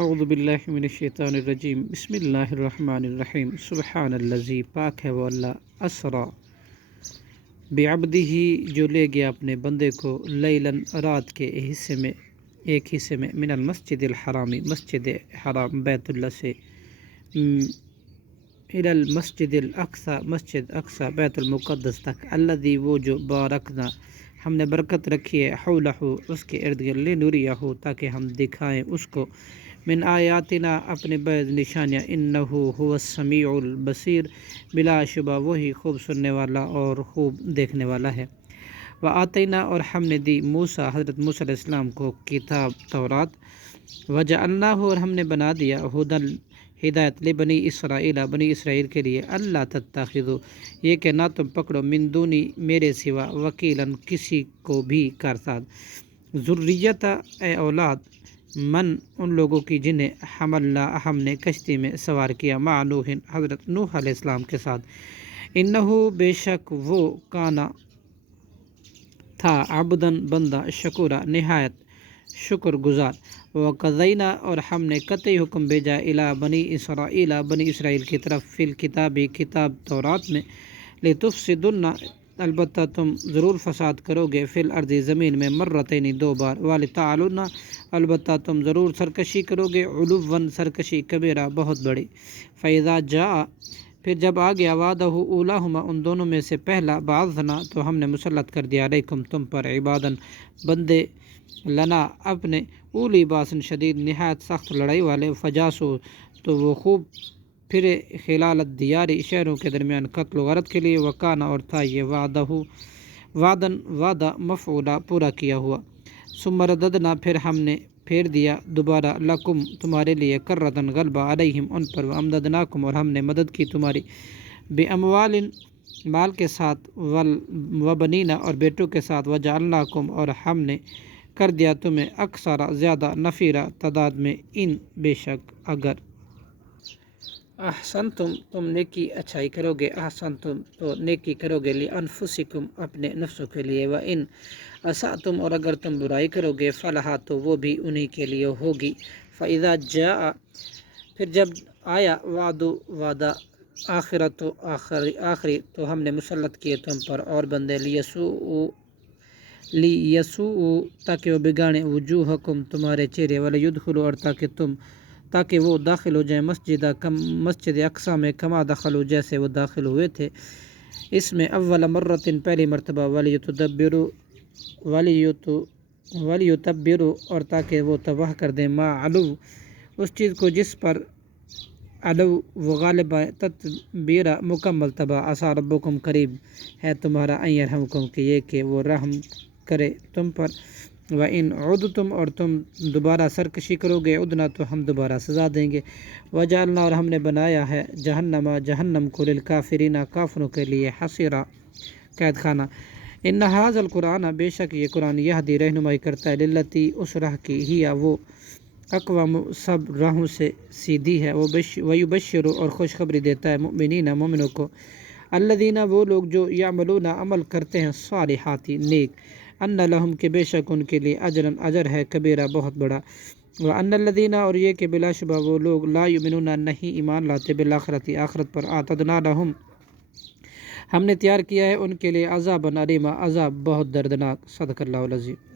اعوذ باللہ من الشیطان الرجیم بسم اللہ الرحمن الرحیم سبحان الذی، پاک ہے وہ اللہ، اسرا بعبدہ، جو لے گیا اپنے بندے کو، لیلاً، رات کے ایک حصے میں، من المسجد الحرامی، مسجد حرام بیت اللہ سے، الی المسجد الاقصی، مسجد اقصی بیت المقدس تک، الذی، وہ جو، بارکنا، ہم نے برکت رکھی ہے، حولہ، اس کے ارد گرد، لنریہ، تاکہ ہم دکھائیں اس کو، من آیاتنا، اپنے بعض نشانیاں، انہ هو السمیع البصیر، بلا شبہ وہی خوب سننے والا اور خوب دیکھنے والا ہے۔ وآتینا، اور ہم نے دی، موسیٰ، حضرت موسیٰ علیہ السلام کو، کتاب تورات، وجعلناہ، اور ہم نے بنا دیا، ہدی، ہدایت، لبنی اسرائیل، بنی اسرائیل کے لیے، اللہ تتخذوا، یہ کہ نہ تم پکڑو، من دونی، میرے سوا، وکیلاً، کسی کو بھی کارساز، ذریت، اے اولاد، من، ان لوگوں کی جنہیں، حملنا، ہم نے کشتی میں سوار کیا، مع نوح، حضرت نوح علیہ السلام کے ساتھ، انہو، بے شک وہ، کانا، تھا، عبداً، بندہ، شکورا، نہایت شکر گزار، وقضینا، اور ہم نے قطعی حکم بھیجا، الی بنی اسرائیل، بنی اسرائیل کی طرف، فی الکتاب، کتاب تورات میں، لتفسدن، البتہ تم ضرور فساد کرو گے، فی الارض، زمین میں، مرتین، دو بار، ولتعلن، البتہ تم ضرور سرکشی کرو گے، علواً، سرکشی، کبیرہ، بہت بڑی، فاذا جاء، پھر جب آ گیا، وعدہ اولاہما، ان دونوں میں سے پہلا، بعثنا، تو ہم نے مسلط کر دیا، علیکم، تم پر، عباداً، بندے، لنا، اپنے، اولی باسن شدید، نہایت سخت لڑائی والے، فجاسو، تو وہ خوب پھرے، خلال الدیار، شہروں کے درمیان، قتل و غارت کے لیے، وکانا، اور تھا یہ، وعداً، وعدہ، مفعولا، پورا کیا ہوا، ثم رددنا، پھر ہم نے پھیر دیا دوبارہ، لکم، تمہارے لیے، کرۃً، غلبہ، علیہم، ان پر، وامددناکم، اور ہم نے مدد کی تمہاری، باموال، مال کے ساتھ، وبنین، اور بیٹوں کے ساتھ، وجعلناکم، اور ہم نے کر دیا تمہیں، اکثر، زیادہ، نفیرہ، تعداد میں، ان، بے شک، اگر، احسنتم، تم نیکی، اچھائی کرو گے، احسنتم، تو نیکی کرو گے، لانفسکم، اپنے نفسوں کے لیے، وان اسأتم، اور اگر تم برائی کرو گے، فلہا، تو وہ بھی انہی کے لیے ہوگی، فاذا جاء، پھر جب آیا، وعدہ، آخرت، آخری، تو ہم نے مسلط کیے تم پر اور بندے، لیسوء، تاکہ وہ بگاڑیں، وجوہکم، تمہارے چہرے، ولیدخلوا، اور تاکہ وہ داخل ہو جائیں، مسجد اقصی میں، کما دخلوا، جیسے وہ داخل ہوئے تھے اس میں، اول مرۃ، پہلی مرتبہ، ولیتبروا، اور تاکہ وہ تباہ کر دیں، ما علو، اس چیز کو جس پر علو وہ غالب ہے، تتبیرا، مکمل تباہ، عسیٰ ربکم، قریب ہے تمہارا، ان یرحمکم، کہ یہ کہ وہ رحم کرے تم پر، وَإِنْ عُدْتُمْ، اور تم دوبارہ سرکشی کرو گے، عدنا، تو ہم دوبارہ سزا دیں گے، وجعلنا، اور ہم نے بنایا ہے، جہنم کو، للکافرین، کافروں کے لیے، حصیرا، قید خانہ، ان ھذا القرآن، بے شک یہ قرآن، یہدی، رہنمائی کرتا ہے، للتی، اس راہ کی، ہی وہ، اقوام، سب راہوں سے سیدھی ہے، ویبشر، اور خوشخبری دیتا ہے، مؤمنین، مومنوں کو، الذین، وہ لوگ جو، یعملون، عمل کرتے ہیں، صالحات، نیک، ان لہم، کہ بے شک ان کے لیے، اجرا، اجر ہے، کبیرہ، بہت بڑا، وان الذین، اور یہ کہ بلا شبہ وہ لوگ، لا یؤمنون، نہیں ایمان لاتے، بالآخرۃ، آخرت پر، اعتدنا لہم، ہم نے تیار کیا ہے ان کے لیے، عذابا الیما، عذاب بہت دردناک، صدق اللہ العظیم۔